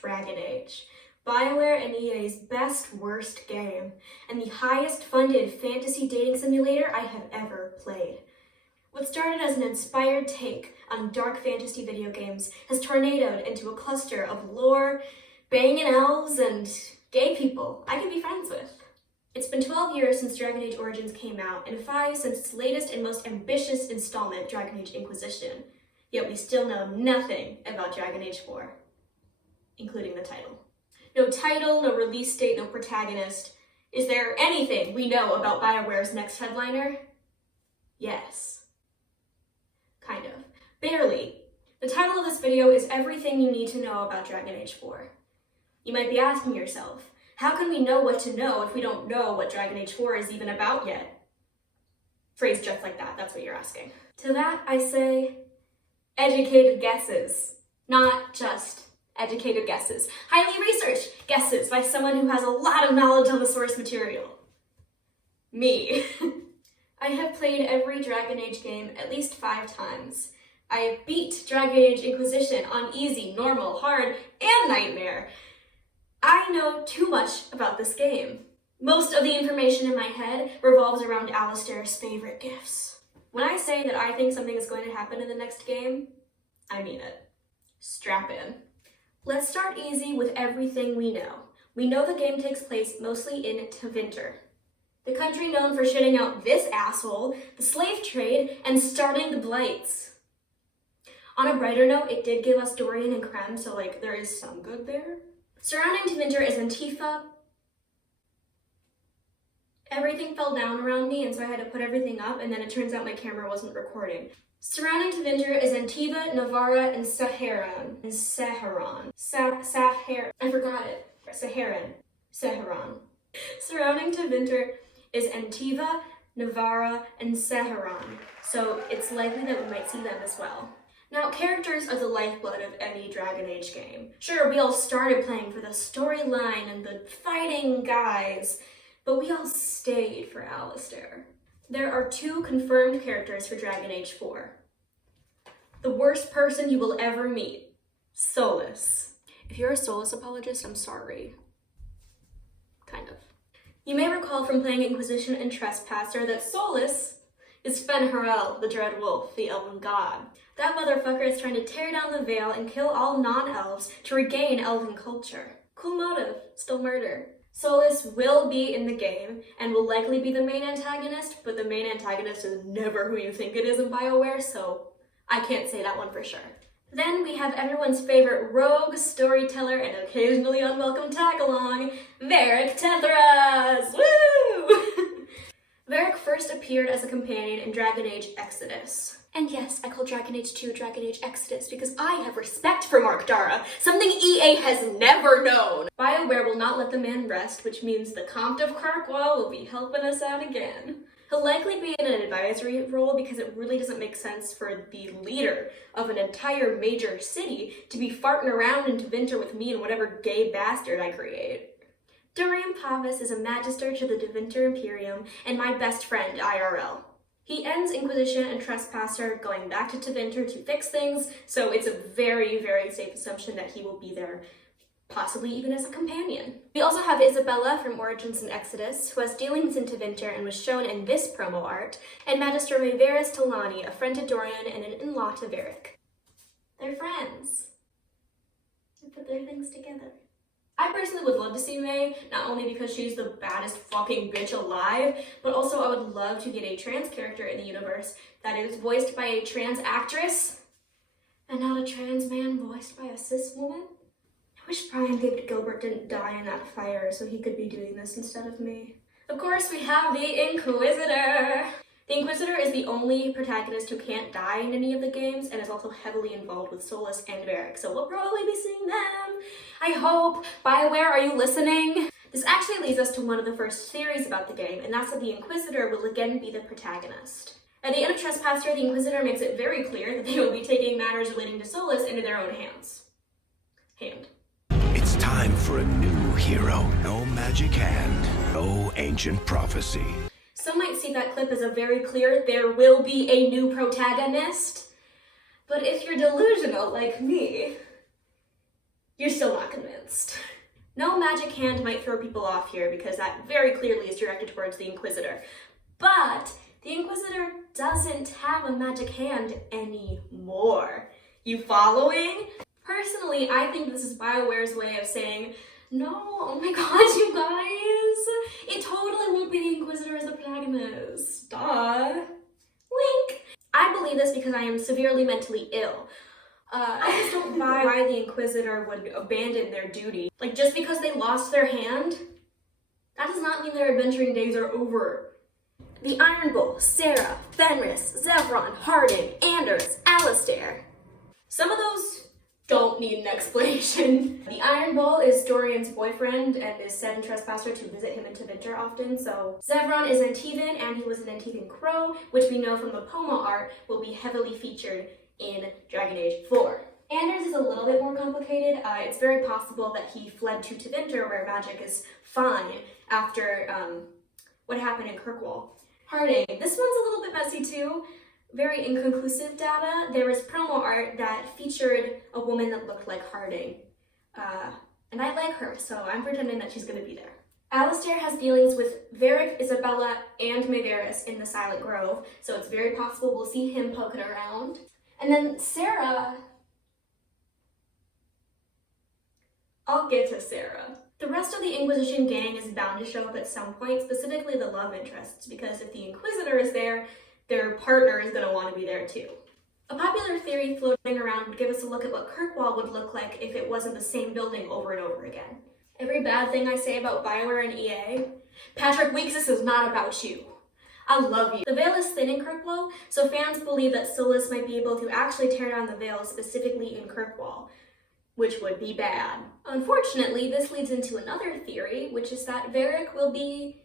Dragon Age. BioWare and EA's best worst game, and the highest funded fantasy dating simulator I have ever played. What started as an inspired take on dark fantasy video games has tornadoed into a cluster of lore, banging elves, and gay people I can be friends with. It's been 12 years since Dragon Age Origins came out, and 5 since its latest and most ambitious installment, Dragon Age Inquisition. Yet we still know nothing about Dragon Age 4, including the title. No title, no release date, no protagonist. Is there anything we know about BioWare's next headliner? Yes. Kind of. Barely. The title of this video is everything you need to know about Dragon Age 4. You might be asking yourself, how can we know what to know if we don't know what Dragon Age 4 is even about yet? Phrased just like that, that's what you're asking. To that I say, educated guesses. Not just educated guesses. Highly researched guesses by someone who has a lot of knowledge on the source material. Me. I have played every Dragon Age game at least 5 times. I have beat Dragon Age Inquisition on easy, normal, hard, and nightmare. I know too much about this game. Most of the information in my head revolves around Alistair's favorite gifts. When I say that I think something is going to happen in the next game, I mean it. Strap in. Let's start easy with everything we know. We know the game takes place mostly in Tevinter, the country known for shitting out this asshole, the slave trade, and starting the Blights. On a brighter note, it did give us Dorian and Creme, so there is some good there. Surrounding Tevinter is Antifa. Everything fell down around me, and so I had to put everything up, and then it turns out my camera wasn't recording. Surrounding Tevinter is Antiva, Navarra, and Saharan. I forgot it. Saharan. Surrounding Tevinter is Antiva, Navarra, and Saharan, so it's likely that we might see them as well. Now, characters are the lifeblood of any Dragon Age game. Sure, we all started playing for the storyline and the fighting guys, but we all stayed for Alistair. There are 2 confirmed characters for Dragon Age 4. The worst person you will ever meet, Solas. If you're a Solas apologist, I'm sorry. Kind of. You may recall from playing Inquisition and Trespasser that Solas is Fen Harel, the Dread Wolf, the Elven God. That motherfucker is trying to tear down the veil and kill all non-elves to regain elven culture. Cool motive, still murder. Solas will be in the game and will likely be the main antagonist, but the main antagonist is never who you think it is in BioWare, so I can't say that one for sure. Then we have everyone's favorite rogue, storyteller, and occasionally unwelcome tag-along, Varric Tethras! Woo! Varric first appeared as a companion in Dragon Age Exodus. And yes, I call Dragon Age 2 Dragon Age Exodus because I have respect for Mark Dara, something EA has never known. BioWare will not let the man rest, which means the Comte of Carquois will be helping us out again. He'll likely be in an advisory role because it really doesn't make sense for the leader of an entire major city to be farting around in Tevinter with me and whatever gay bastard I create. Dorian is a magister to the Tevinter Imperium and my best friend IRL. He ends Inquisition and Trespasser going back to Tevinter to fix things, so it's a very, very safe assumption that he will be there, possibly even as a companion. We also have Isabella from Origins and Exodus, who has dealings in Tevinter and was shown in this promo art, and Magister Tolani, a friend to Dorian and an in-law to Varric. They're friends. They put their things together. I personally would love to see May, not only because she's the baddest fucking bitch alive, but also I would love to get a trans character in the universe that is voiced by a trans actress, and not a trans man voiced by a cis woman. I wish Brian David Gilbert didn't die in that fire so he could be doing this instead of me. Of course, we have the Inquisitor. The Inquisitor is the only protagonist who can't die in any of the games and is also heavily involved with Solas and Varric, so we'll probably be seeing them. I hope. BioWare, are you listening? This actually leads us to one of the first theories about the game, and that's that the Inquisitor will again be the protagonist. At the end of Trespasser, the Inquisitor makes it very clear that they will be taking matters relating to Solas into their own hands. It's time for a new hero. No magic hand, no ancient prophecy. Some might see that clip as a very clear, there will be a new protagonist. But if you're delusional like me, You're still not convinced. No magic hand might throw people off here because that very clearly is directed towards the Inquisitor. But the Inquisitor doesn't have a magic hand anymore. You following? Personally, I think this is BioWare's way of saying, no, oh my god, you guys, it totally won't be the Inquisitor as the protagonist. Duh. Wink. I believe this because I am severely mentally ill. I just don't buy why the Inquisitor would abandon their duty. Like, just because they lost their hand, that does not mean their adventuring days are over. The Iron Bull, Sarah, Fenris, Zevron, Harding, Anders, Alistair. Some of those don't need an explanation. The Iron Bull is Dorian's boyfriend and is sent trespasser to visit him in Tevinter often, so Zevron is an Tevan and he was an Tevan crow, which we know from the Pomo art will be heavily featured in Dragon Age 4. Anders is a little bit more complicated. It's very possible that he fled to Tevinter where magic is fine after what happened in Kirkwall. Harding, this one's a little bit messy too. Very inconclusive data. There was promo art that featured a woman that looked like Harding. And I like her, so I'm pretending that she's gonna be there. Alistair has dealings with Varric, Isabella, and Mayveris in the Silent Grove, so it's very possible we'll see him poking around. And then Sarah... I'll get to Sarah. The rest of the Inquisition gang is bound to show up at some point, specifically the love interests, because if the Inquisitor is there, their partner is going to want to be there too. A popular theory floating around would give us a look at what Kirkwall would look like if it wasn't the same building over and over again. Every bad thing I say about BioWare and EA, Patrick Weeks, this is not about you. I love you. The veil is thin in Kirkwall, so fans believe that Solas might be able to actually tear down the veil specifically in Kirkwall, which would be bad. Unfortunately, this leads into another theory, which is that Varric will be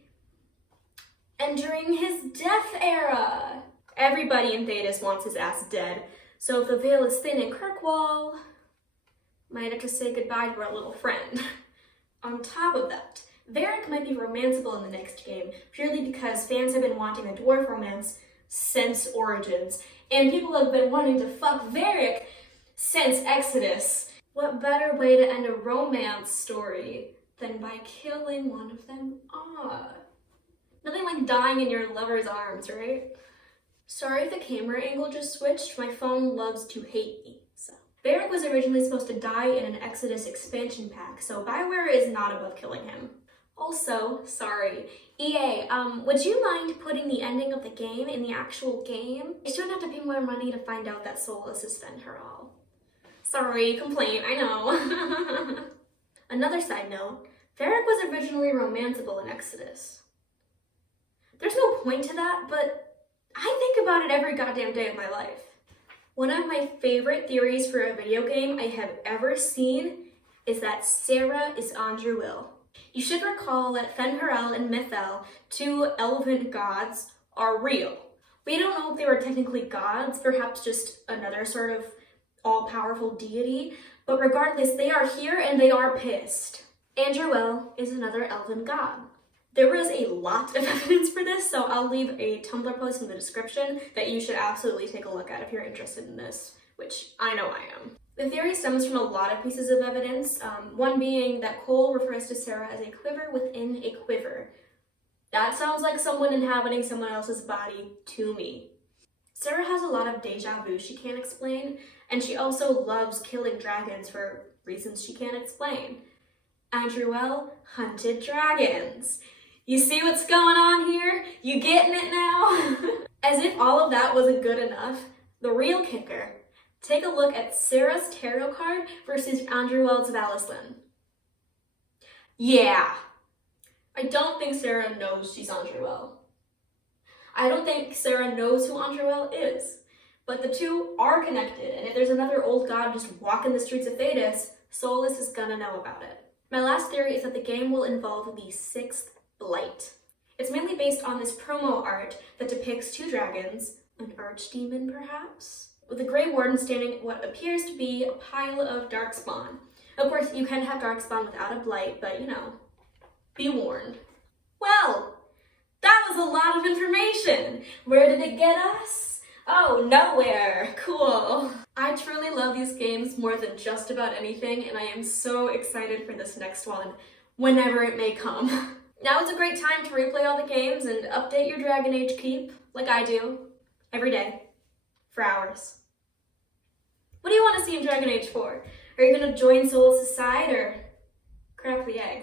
entering his death era. Everybody in Thedas wants his ass dead, so if the veil is thin in Kirkwall, might have to say goodbye to our little friend. On top of that, Varric might be romanceable in the next game, purely because fans have been wanting a dwarf romance since Origins, and people have been wanting to fuck Varric since Exodus. What better way to end a romance story than by killing one of them off? Nothing like dying in your lover's arms, right? Sorry if the camera angle just switched, my phone loves to hate me, so. Varric was originally supposed to die in an Exodus expansion pack, so BioWare is not above killing him. Also, sorry, EA, would you mind putting the ending of the game in the actual game? You shouldn't have to pay more money to find out that Solas is Fen Harel. Sorry, complaint, I know. Another side note, Varric was originally romanceable in Exodus. There's no point to that, but I think about it every goddamn day of my life. One of my favorite theories for a video game I have ever seen is that Sarah is Andruil. You should recall that Fen Harel and Mythel, two elven gods, are real. We don't know if they were technically gods, perhaps just another sort of all-powerful deity, but regardless, they are here and they are pissed. Andruil is another elven god. There was a lot of evidence for this, so I'll leave a Tumblr post in the description that you should absolutely take a look at if you're interested in this, which I know I am. The theory stems from a lot of pieces of evidence, one being that Cole refers to Sarah as a quiver within a quiver. That sounds like someone inhabiting someone else's body to me. Sarah has a lot of deja vu she can't explain, and she also loves killing dragons for reasons she can't explain. Andruil hunted dragons. You see what's going on here? You getting it now? As if all of that wasn't good enough, the real kicker. Take a look at Sarah's tarot card versus Andruil's Valisthun. Yeah. I don't think Sarah knows she's Andruil. I don't think Sarah knows who Andruil is. But the two are connected, and if there's another old god just walking the streets of Thedas, Solas is gonna know about it. My last theory is that the game will involve the 6th Blight. It's mainly based on this promo art that depicts two dragons, an archdemon perhaps, with a Grey Warden standing at what appears to be a pile of darkspawn. Of course, you can have darkspawn without a Blight, but you know, be warned. Well, that was a lot of information. Where did it get us? Oh, nowhere. Cool. I truly love these games more than just about anything, and I am so excited for this next one, whenever it may come. Now is a great time to replay all the games and update your Dragon Age keep, like I do, every day, for hours. What do you want to see in Dragon Age 4? Are you going to join Solas' side, or crack the egg?